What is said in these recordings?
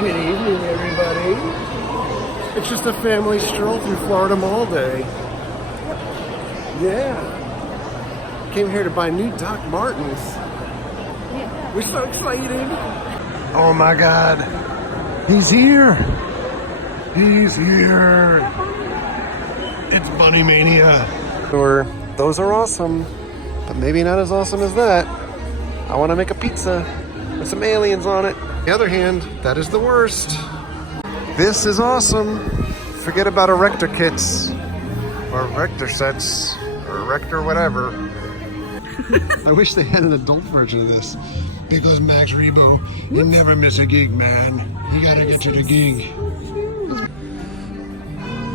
Good evening, everybody. It's just a family stroll through Florida Mall Day. Yeah. Came here to buy new Doc Martens. We're so excited. Oh my God. He's here. He's here. It's Bunny Mania. Those are awesome, but maybe not as awesome as that. I want to make a pizza with some aliens on it. On the other hand, that is the worst. This is awesome. Forget about erector kits or erector sets or erector whatever. I wish they had an adult version of this. Because Max Rebo, you never miss a gig, man. You gotta get to the gig.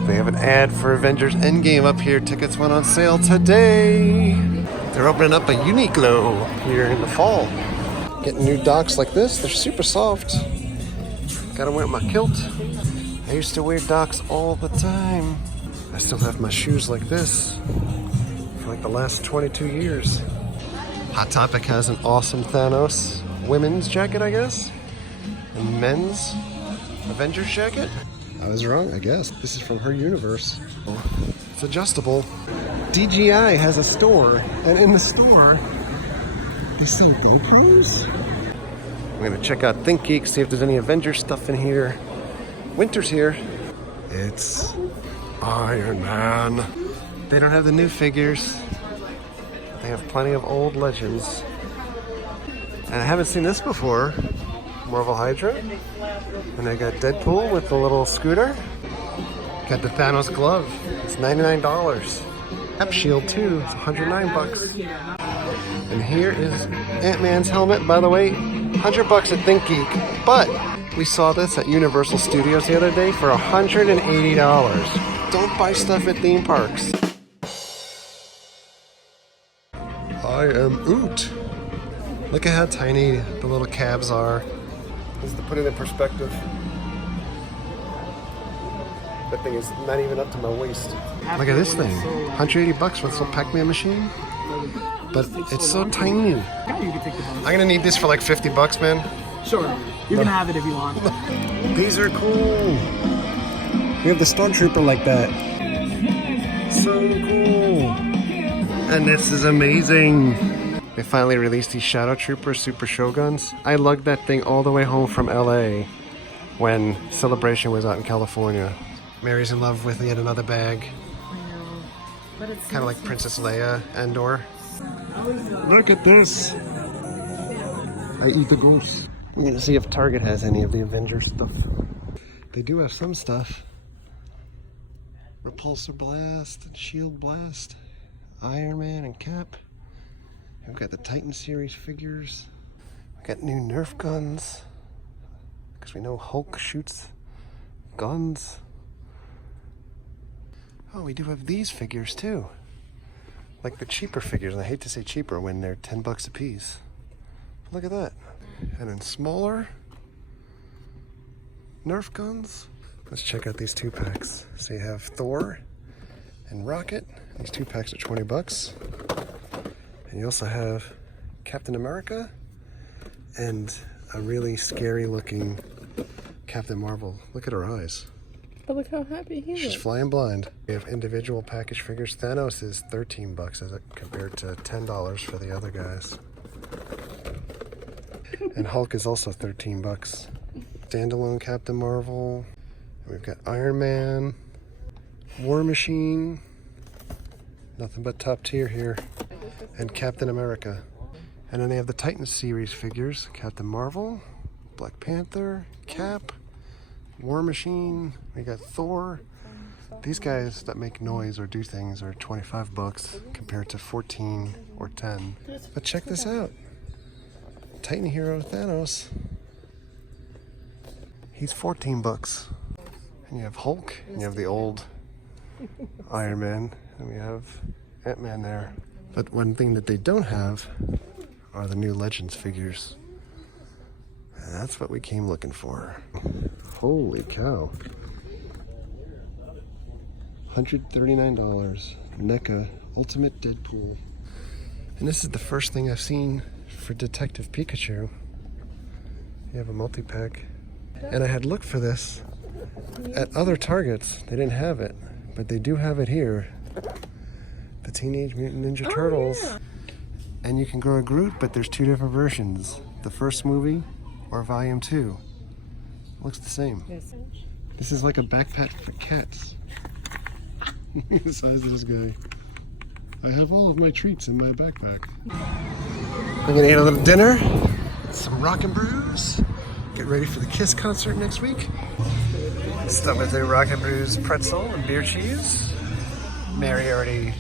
They have an ad for Avengers Endgame up here. Tickets went on sale today. They're opening up a Uniqlo here in the fall. Getting new Docs like this. They're super soft. Gotta wear my kilt. I used to wear Docs all the time. I still have my shoes like this for like the last 22 years. Hot Topic has an awesome Thanos women's jacket, I guess. And men's Avengers jacket. I was wrong, I guess. This is from her universe. It's adjustable. DJI has a store, and in the store, they sell GoPros. I'm gonna check out Think Geek, see if there's any Avengers stuff in here. Winter's here. It's Iron Man. They don't have the new figures. They have plenty of old legends. And I haven't seen this before. Marvel Hydra. And I got Deadpool with the little scooter. Got the Thanos glove. It's $99. Cap Shield too. It's $109. And here is Ant-Man's helmet. By the way, $100 at Think Geek. But we saw this at Universal Studios the other day for $180. Don't buy stuff at theme parks. I am Oot. Look at how tiny the little cabs are. Just to put it in perspective. That thing is not even up to my waist. Look at this thing. $180 for this little Pac-Man machine. But it's so tiny. I'm gonna need this for like $50, man. Sure. You're gonna have it if you want. These are cool. We have the Stormtrooper like that. So cool. And this is amazing. They finally released these Shadow Trooper Super Shoguns. I lugged that thing all the way home from LA when Celebration was out in California. Mary's in love with yet another bag. Kind of like Princess Leia, Andor. Look at this. I eat the goose. I'm gonna see if Target has any of the Avengers stuff. They do have some stuff. Repulsor Blast, Shield Blast, Iron Man and Cap. We've got the Titan series figures. We've got new Nerf guns. Because we know Hulk shoots guns. Oh, we do have these figures too. Like the cheaper figures. And I hate to say cheaper when they're $10 a piece. Look at that. And then smaller Nerf guns. Let's check out these 2-packs. So you have Thor and Rocket. These 2-packs are $20. And you also have Captain America and a really scary looking Captain Marvel. Look at her eyes. But look how happy he is. She's flying blind. We have individual package figures. Thanos is $13 as it compared to $10 for the other guys. And Hulk is also $13. Standalone Captain Marvel. And we've got Iron Man, War Machine. Nothing but top tier here. And Captain America. And then they have the Titan series figures. Captain Marvel, Black Panther, Cap, War Machine. We got Thor. These guys that make noise or do things are $25 compared to $14 or $10. But check this out. Titan hero Thanos. He's $14. And you have Hulk, and you have the old Iron Man, and we have Ant-Man there. But one thing that they don't have are the new Legends figures. And that's what we came looking for. Holy cow. $139. NECA Ultimate Deadpool. And this is the first thing I've seen for Detective Pikachu. You have a multi-pack. And I had looked for this at other Targets. They didn't have it, but they do have it here. The Teenage Mutant Ninja Turtles. Yeah. And you can grow a Groot, but there's two different versions. The first movie or Volume 2. Looks the same. This is like a backpack for cats. The size of this guy. I have all of my treats in my backpack. I'm gonna eat a little dinner, some Rockin' Brews, get ready for the Kiss concert next week. Start with the Rockin' Brews pretzel and beer cheese. Mary already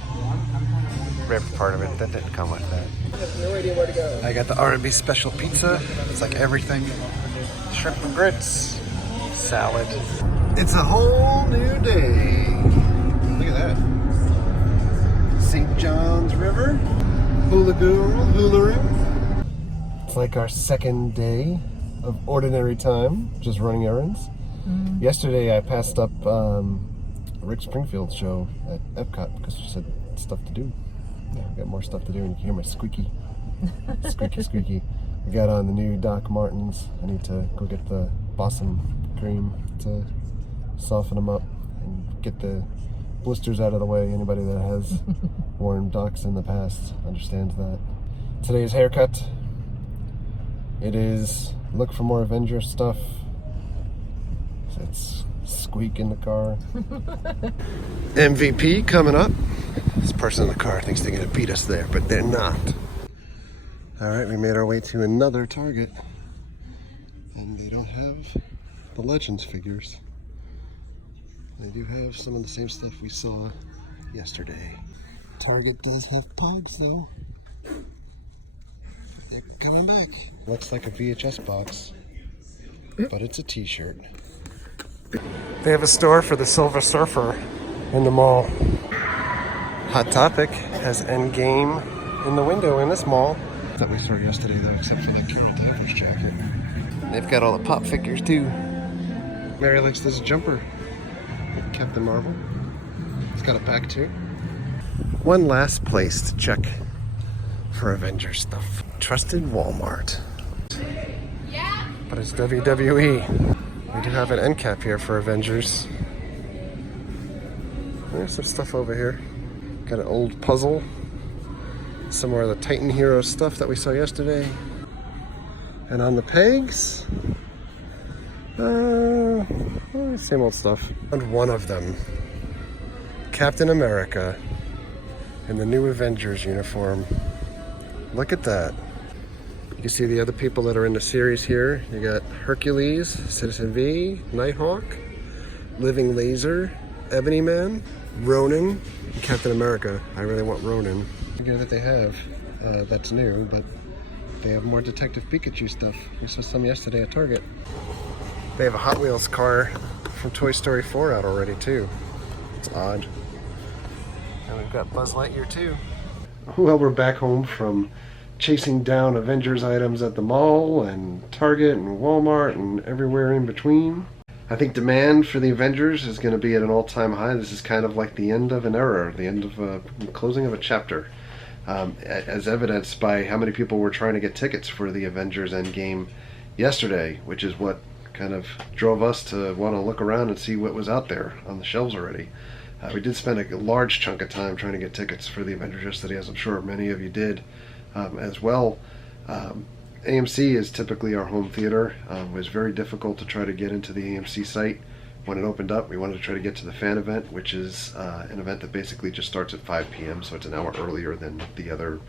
ripped part of it. That didn't come with that. I have no idea where to go. I got the R&B special pizza. It's like everything. Shrimp and grits. Salad. It's a whole new day. Look at that. St. John's River. Hula-ring. It's like our second day of ordinary time, just running errands. Yesterday I passed up Rick Springfield's show at Epcot because she said stuff to do. Yeah, we got more stuff to do, and you can hear my squeaky. Squeaky. We got on the new Doc Martens. I need to go get the Bossum cream to soften them up and get the blisters out of the way. Anybody that has worn Docs in the past understands that. Today's haircut. It is look for more Avengers stuff. It's squeak in the car. MVP coming up. This person in the car thinks they're gonna beat us there, but they're not. All right, we made our way to another Target, and they don't have the Legends figures. They do have some of the same stuff we saw yesterday. Target does have Pogs though. They're coming back. Looks like a VHS box, but it's a t-shirt. They have a store for the Silver Surfer in the mall. Hot Topic has Endgame in the window in this mall. That we saw yesterday though, except for the Carrot Top jacket. They've got all the pop figures too. Mary likes this jumper. Captain Marvel. It's got a back too. One last place to check for Avengers stuff. Trusted Walmart. Yeah. But it's WWE. We do have an end cap here for Avengers. There's some stuff over here. Got an old puzzle. Some more of the Titan Hero stuff that we saw yesterday. And on the pegs, same old stuff. And one of them, Captain America in the new Avengers uniform. Look at that. You can see the other people that are in the series here. You got Hercules, Citizen V, Nighthawk, Living Laser, Ebony Man, Ronin, and Captain America. I really want Ronin. Figure that they have, that's new, but they have more Detective Pikachu stuff. We saw some yesterday at Target. They have a Hot Wheels car from Toy Story 4 out already too. It's odd. And we've got Buzz Lightyear too. Well, we're back home from chasing down Avengers items at the mall and Target and Walmart and everywhere in between. I think demand for the Avengers is going to be at an all-time high. This is kind of like the end of an era, the end of closing of a chapter, as evidenced by how many people were trying to get tickets for the Avengers Endgame yesterday, which is what kind of drove us to want to look around and see what was out there on the shelves already. We did spend a large chunk of time trying to get tickets for the Avengers yesterday, as I'm sure many of you did as well. AMC is typically our home theater. It was very difficult to try to get into the AMC site when it opened up. We wanted to try to get to the fan event, which is an event that basically just starts at 5 p.m., so it's an hour earlier than the other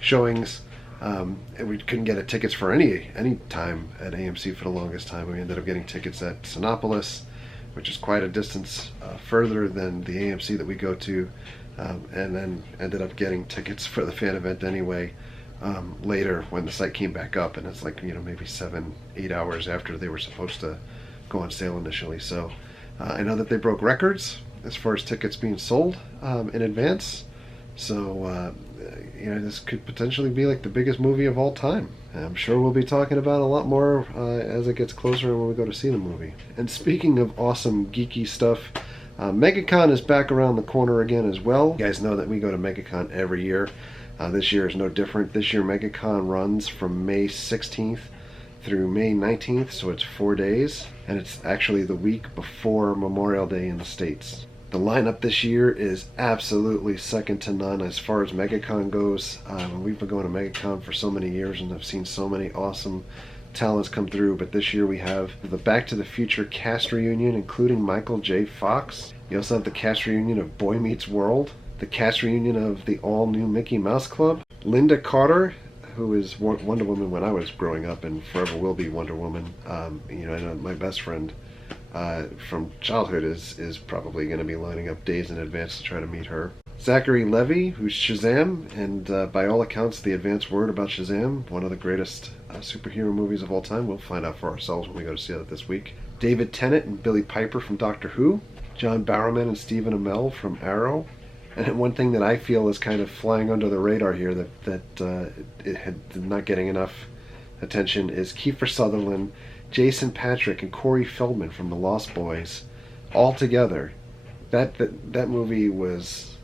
showings. And we couldn't get tickets for any time at AMC for the longest time. We ended up getting tickets at Cinépolis, which is quite a distance further than the AMC that we go to, and then ended up getting tickets for the fan event anyway. Later when the site came back up, and it's like, maybe 7-8 hours after they were supposed to go on sale initially. So I know that they broke records as far as tickets being sold in advance. So this could potentially be like the biggest movie of all time. And I'm sure we'll be talking about a lot more as it gets closer when we go to see the movie. And speaking of awesome geeky stuff, MegaCon is back around the corner again as well. You guys know that we go to MegaCon every year. This year is no different. This year MegaCon runs from May 16th through May 19th, so it's 4 days, and it's actually the week before Memorial Day in the States. The lineup this year is absolutely second to none as far as MegaCon goes. We've been going to MegaCon for so many years and I've seen so many awesome talents come through, but this year we have the Back to the Future cast reunion, including Michael J. Fox. You also have the cast reunion of Boy Meets World, the cast reunion of the all-new Mickey Mouse Club, Linda Carter, who is Wonder Woman when I was growing up and forever will be Wonder Woman. I know my best friend from childhood is probably going to be lining up days in advance to try to meet her. Zachary Levi, who's Shazam, and by all accounts the advance word about Shazam, one of the greatest superhero movies of all time. We'll find out for ourselves when we go to see that this week. David Tennant and Billy Piper from Doctor Who, John Barrowman and Stephen Amell from Arrow. And one thing that I feel is kind of flying under the radar here that it had not getting enough attention is Kiefer Sutherland, Jason Patric, and Corey Feldman from The Lost Boys, all together. That movie was,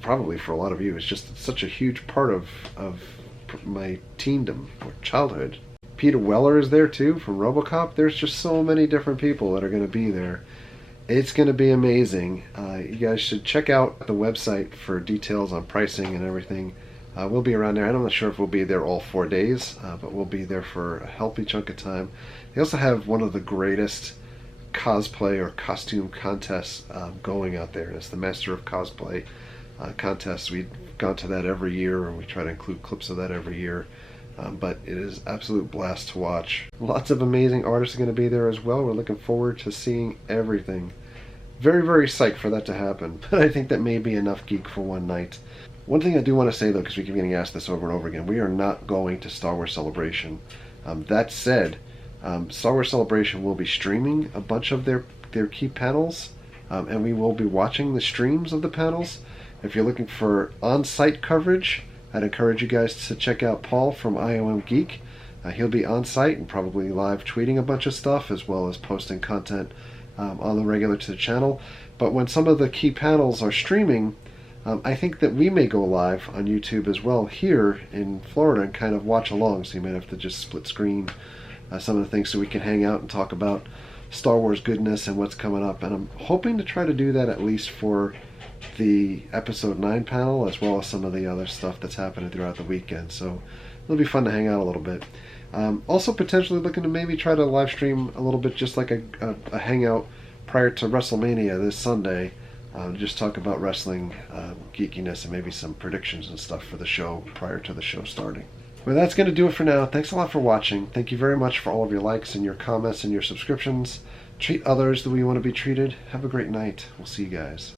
probably for a lot of you, it's just such a huge part of my teendom or childhood. Peter Weller is there too from RoboCop. There's just so many different people that are going to be there. It's going to be amazing. You guys should check out the website for details on pricing and everything. We'll be around there. I'm not sure if we'll be there all 4 days, but we'll be there for a healthy chunk of time. They also have one of the greatest cosplay or costume contests going out there. It's the Master of Cosplay contest. We've gone to that every year, and we try to include clips of that every year. But it is an absolute blast to watch. Lots of amazing artists are going to be there as well. We're looking forward to seeing everything. Very, very psyched for that to happen. But I think that may be enough geek for one night. One thing I do want to say, though, because we keep getting asked this over and over again, we are not going to Star Wars Celebration. That said, Star Wars Celebration will be streaming a bunch of their key panels, and we will be watching the streams of the panels. If you're looking for on-site coverage, I'd encourage you guys to check out Paul from IOM Geek. He'll be on-site and probably live tweeting a bunch of stuff, as well as posting content on the regular to the channel. But when some of the key panels are streaming, I think that we may go live on YouTube as well here in Florida and kind of watch along, so you might have to just split screen some of the things so we can hang out and talk about Star Wars goodness and what's coming up. And I'm hoping to try to do that at least for the Episode 9 panel, as well as some of the other stuff that's happening throughout the weekend. So it'll be fun to hang out a little bit. Also potentially looking to maybe try to live stream a little bit, just like a hangout prior to WrestleMania this Sunday. Just talk about wrestling geekiness and maybe some predictions and stuff for the show prior to the show starting. Well, that's going to do it for now. Thanks a lot for watching. Thank you very much for all of your likes and your comments and your subscriptions. Treat others the way you want to be treated. Have a great night. We'll see you guys.